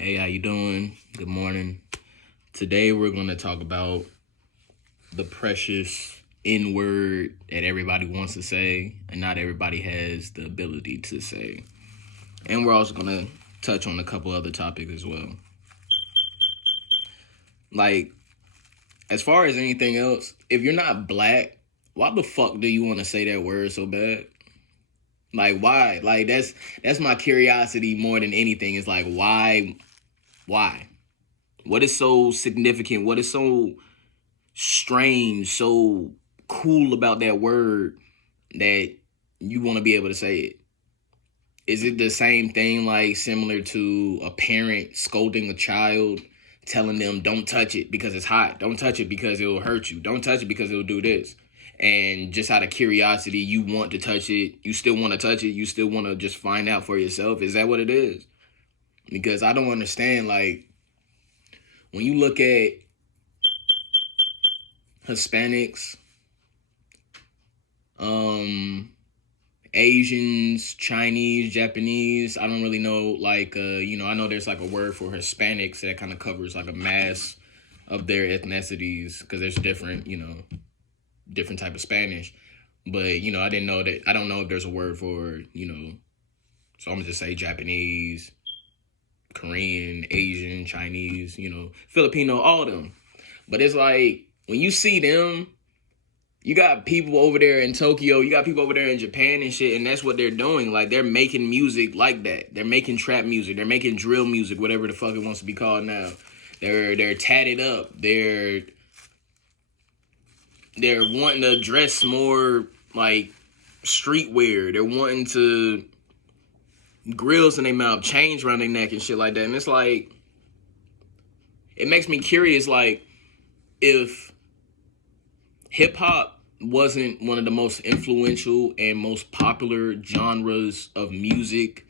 Hey, how you doing? Good morning. Today we're going to talk about the precious N word that everybody wants to say and not everybody has the ability to say. And we're also going to touch on a couple other topics as well. Like, as far as anything else, if you're not black, why the fuck do you want to say that word so bad? Like, why? Like, that's my curiosity more than anything. It's like, why? Why? What is so significant? What is so strange, so cool about that word that you want to be able to say it? Is it the same thing, like similar to a parent scolding a child, telling them don't touch it because it's hot, don't touch it because it will hurt you, don't touch it because it will do this? And just out of curiosity, you want to touch it, you still want to touch it, you still want to just find out for yourself. Is that what it is? Because I don't understand, like, when you look at Hispanics, Asians, Chinese, Japanese, I don't really know, like, I know there's like a word for Hispanics that kind of covers like a mass of their ethnicities, because there's different type of Spanish. But, I didn't know that, I don't know if there's a word for, so I'm gonna just say Japanese, Korean, Asian, Chinese, Filipino, all of them. But it's like, when you see them, you got people over there in Tokyo, you got people over there in Japan and shit, and that's what they're doing. Like, they're making music like that. They're making trap music. They're making drill music, whatever the fuck it wants to be called now. They're tatted up. They're wanting to dress more like streetwear. They're wanting to grills in their mouth, chains around their neck and shit like that. And it's like, it makes me curious, like, if hip-hop wasn't one of the most influential and most popular genres of music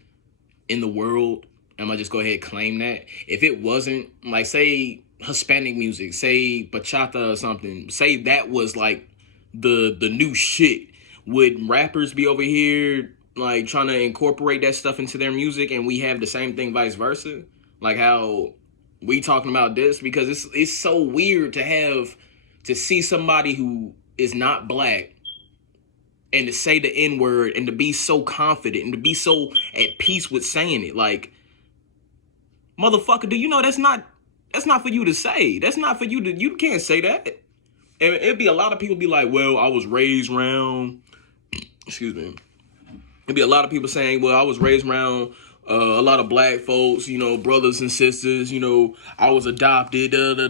in the world, I'm gonna just go ahead and claim that. If it wasn't, like, say Hispanic music, say bachata or something, say that was like the new shit, would rappers be over here like trying to incorporate that stuff into their music, and we have the same thing vice versa? Like how we talking about this, because it's so weird to see somebody who is not black and to say the N-word and to be so confident and to be so at peace with saying it. Like, motherfucker, do you know that's not for you to say? That's not for you to, you can't say that. And it'd be a lot of people be like, well, I was raised around, excuse me. It'd be a lot of people saying, well, I was raised around a lot of black folks, brothers and sisters, I was adopted, or,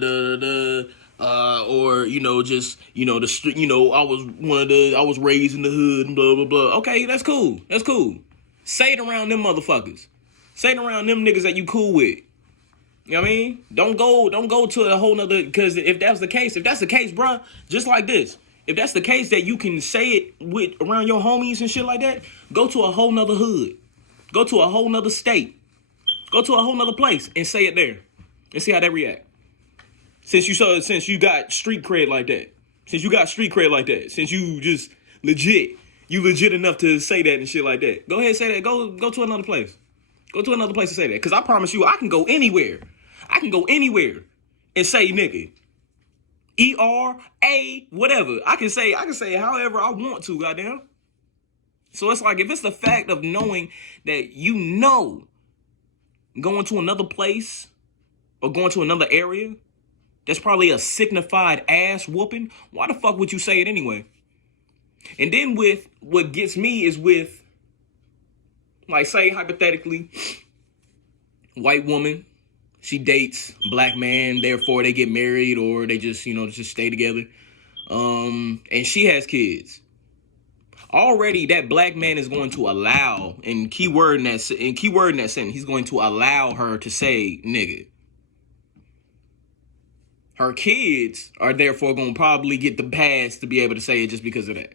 just, the street, I was raised in the hood and blah, blah, blah. Okay, that's cool. That's cool. Say it around them motherfuckers. Say it around them niggas that you cool with. You know what I mean? Don't go to a whole nother, because if that's the case, bruh, just like this, if that's the case that you can say it with around your homies and shit like that, go to a whole nother hood. Go to a whole nother state. Go to a whole nother place and say it there. And see how they react. Since you got street cred like that. Since you just legit enough to say that and shit like that. Go ahead and say that. Go to another place. Go to another place to say that. Because I promise you, I can go anywhere. And say nigga. E-R-A, whatever. I can say it however I want to, goddamn. So it's like, if it's the fact of knowing that going to another place or going to another area, that's probably a signified ass whooping, why the fuck would you say it anyway? And then with what gets me is with, like, say hypothetically, white woman, she dates black man, therefore they get married or they just, just stay together. And she has kids. Already that black man is going to allow, and keyword in that sentence, he's going to allow her to say nigga. Her kids are therefore going to probably get the pass to be able to say it just because of that.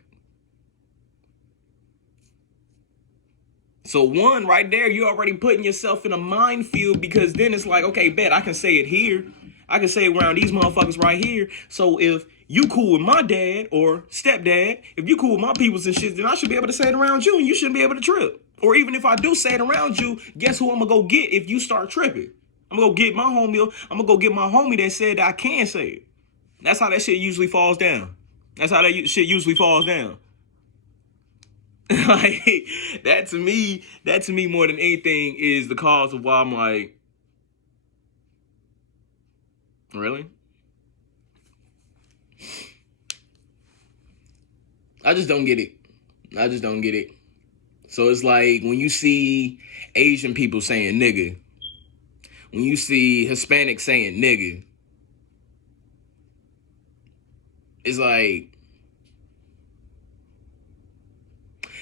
So one, right there, you're already putting yourself in a minefield, because then it's like, okay, bet I can say it here. I can say it around these motherfuckers right here. So if you cool with my dad or stepdad, if you cool with my peoples and shit, then I should be able to say it around you and you shouldn't be able to trip. Or even if I do say it around you, guess who I'm going to go get if you start tripping? I'm gonna go get my homie. I'm gonna go get my homie that said that I can say it. That's how that shit usually falls down. That's how that shit usually falls down. Like that to me more than anything is the cause of why I'm like, really? I just don't get it. I just don't get it. So it's like when you see Asian people saying nigga, when you see Hispanics saying nigga, it's like,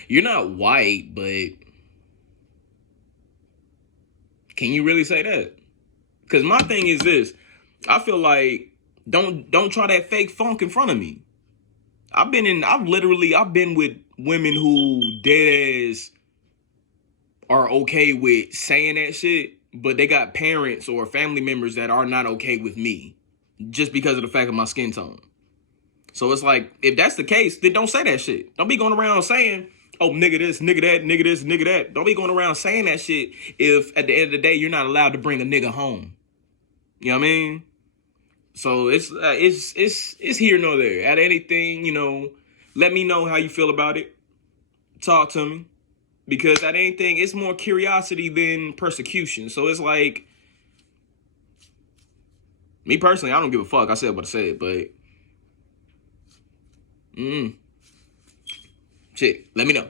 you're not white, but can you really say that? Because my thing is this. I feel like don't try that fake funk in front of me. I've been with women who dead ass are okay with saying that shit, but they got parents or family members that are not okay with me just because of the fact of my skin tone. So it's like, if that's the case, then don't say that shit. Don't be going around saying, oh, nigga this, nigga that, nigga this, nigga that. Don't be going around saying that shit if at the end of the day you're not allowed to bring a nigga home. You know what I mean? So it's here nor there. At anything, let me know how you feel about it. Talk to me. Because at anything, it's more curiosity than persecution. So it's like, me personally, I don't give a fuck. I said what I said, but shit, let me know.